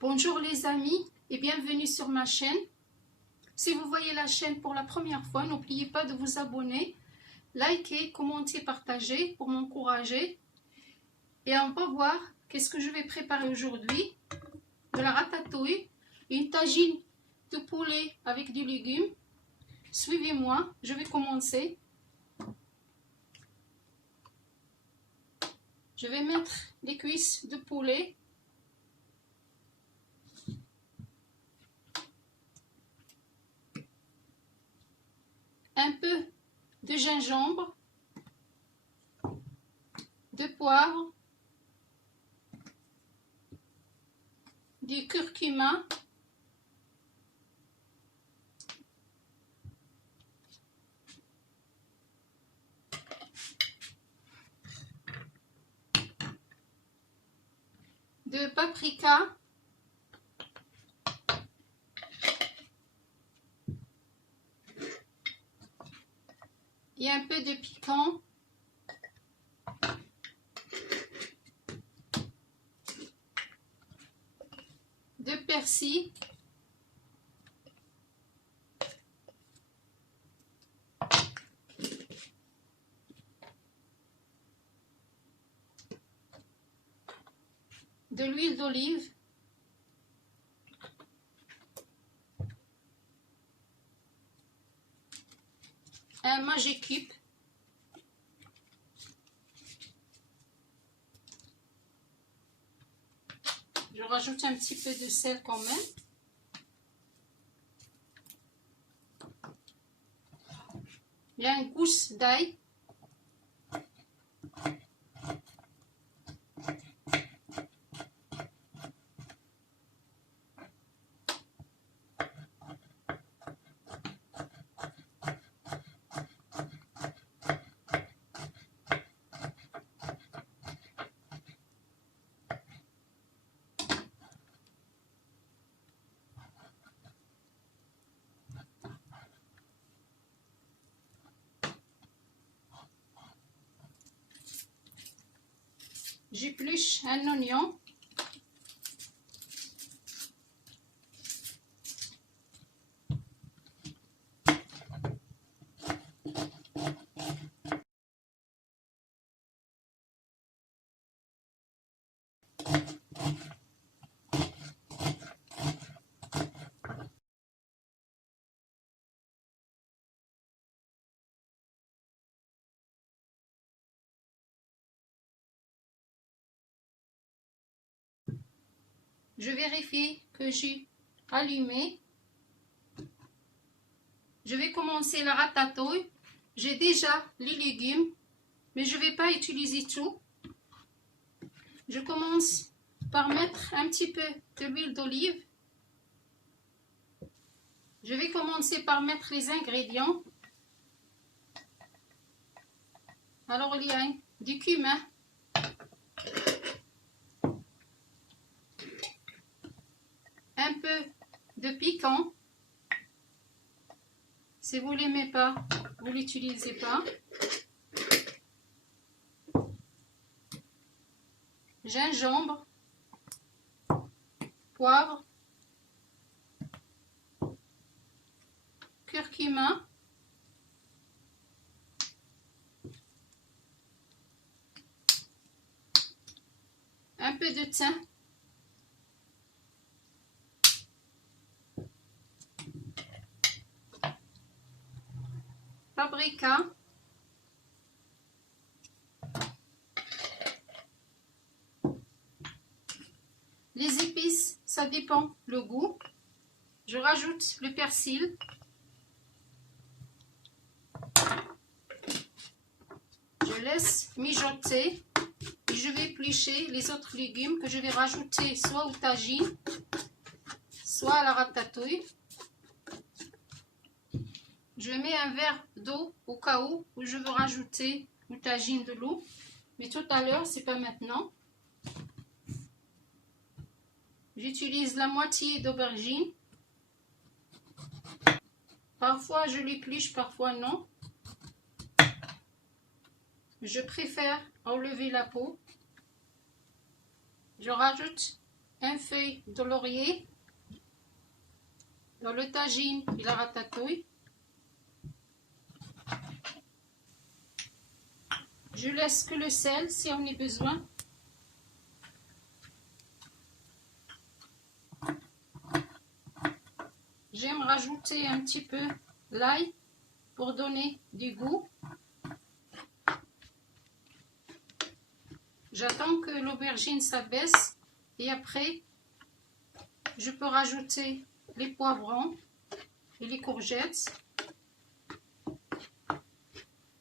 Bonjour les amis et bienvenue sur ma chaîne. Si vous voyez la chaîne pour la première fois, n'oubliez pas de vous abonner, liker, commenter, partager pour m'encourager. Et on va voir qu'est-ce que je vais préparer aujourd'hui. De la ratatouille, une tagine de poulet avec du légume. Suivez-moi, je vais commencer. Je vais mettre les cuisses de poulet. Un peu de gingembre, de poivre, du curcuma, de paprika, et un peu de piquant, de persil, de l'huile d'olive, un Magic Cube, je rajoute un petit peu de sel quand même, et une gousse d'ail, j'épluche un oignon, je vérifie que j'ai allumé. Je vais commencer la ratatouille. J'ai déjà les légumes, mais je ne vais pas utiliser tout. Je commence par mettre un petit peu de l'huile d'olive. Je vais commencer par mettre les ingrédients. Alors il y a du cumin, un peu de piquant. Si vous ne l'aimez pas, vous ne l'utilisez pas. Gingembre, poivre, curcuma, un peu de thym, paprika, les épices, ça dépend le goût. Je rajoute le persil, je laisse mijoter et je vais éplucher les autres légumes que je vais rajouter soit au tagine, soit à la ratatouille. Je mets un verre d'eau au cas où je veux rajouter au tagine de l'eau, mais tout à l'heure, c'est pas maintenant. J'utilise la moitié d'aubergine. Parfois je l'épluche, parfois non. Je préfère enlever la peau. Je rajoute une feuille de laurier dans le tagine et la ratatouille. Je laisse que le sel si on a besoin. J'aime rajouter un petit peu l'ail pour donner du goût. J'attends que l'aubergine s'abaisse et après je peux rajouter les poivrons et les courgettes.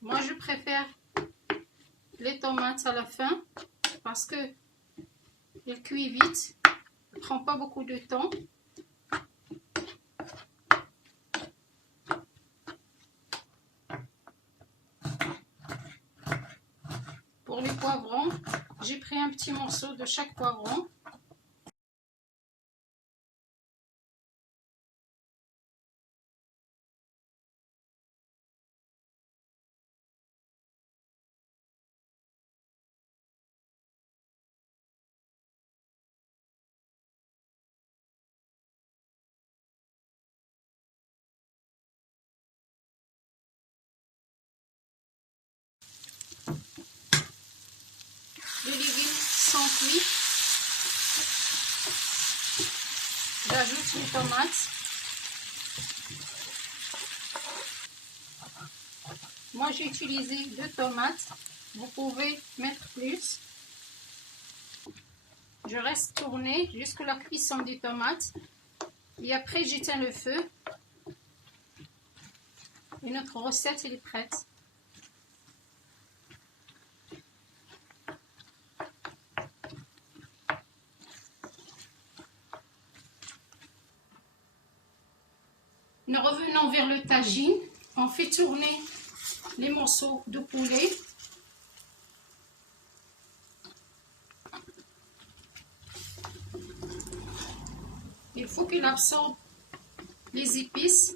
Moi je préfère les tomates à la fin parce que elles cuisent vite, ne prend pas beaucoup de temps. Pour les poivrons, j'ai pris un petit morceau de chaque poivron. Les légumes sont cuits. J'ajoute les tomates. Moi j'ai utilisé 2 tomates. Vous pouvez mettre plus. Je reste tourner jusqu'à la cuisson des tomates. Et après j'éteins le feu. Et notre recette elle est prête. Nous revenons vers le tagine. On fait tourner les morceaux de poulet. Il faut qu'il absorbe les épices.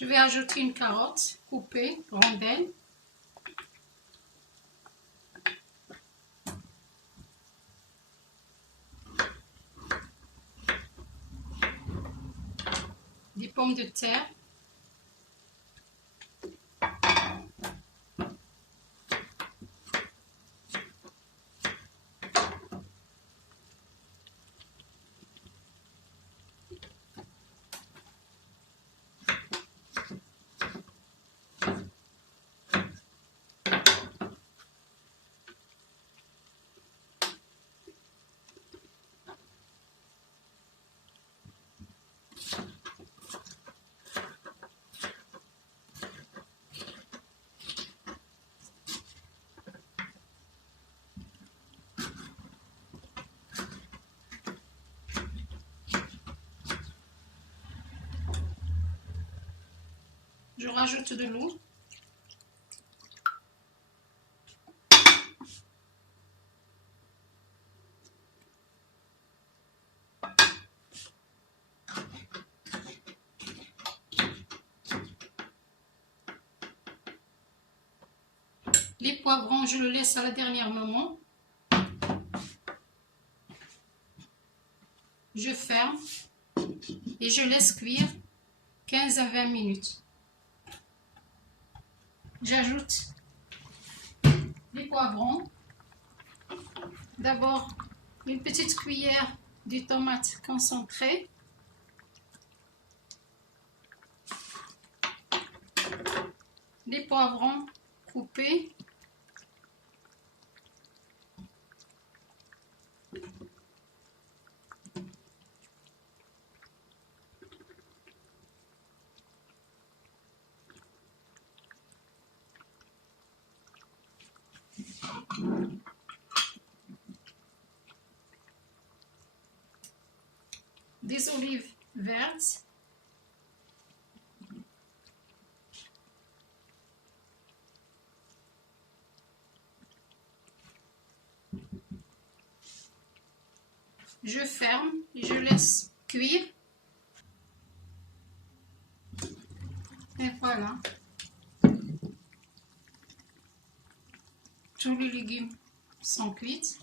Je vais ajouter une carotte coupée, rondelle. Des pommes de terre. Je rajoute de l'eau. Les poivrons, je le laisse à la dernière moment. Je ferme et je laisse cuire 15 à 20 minutes. J'ajoute les poivrons. D'abord, une petite cuillère de tomates concentrées. Les poivrons coupés. Des olives vertes. Je ferme et je laisse cuire. Et voilà. Tous les légumes sont cuits.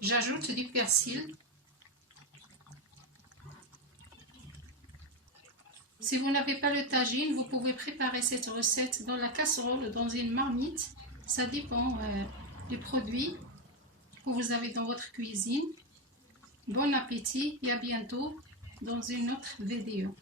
J'ajoute du persil. Si vous n'avez pas le tagine, vous pouvez préparer cette recette dans la casserole, dans une marmite. Ça dépend des produits que vous avez dans votre cuisine. Bon appétit et à bientôt dans une autre vidéo.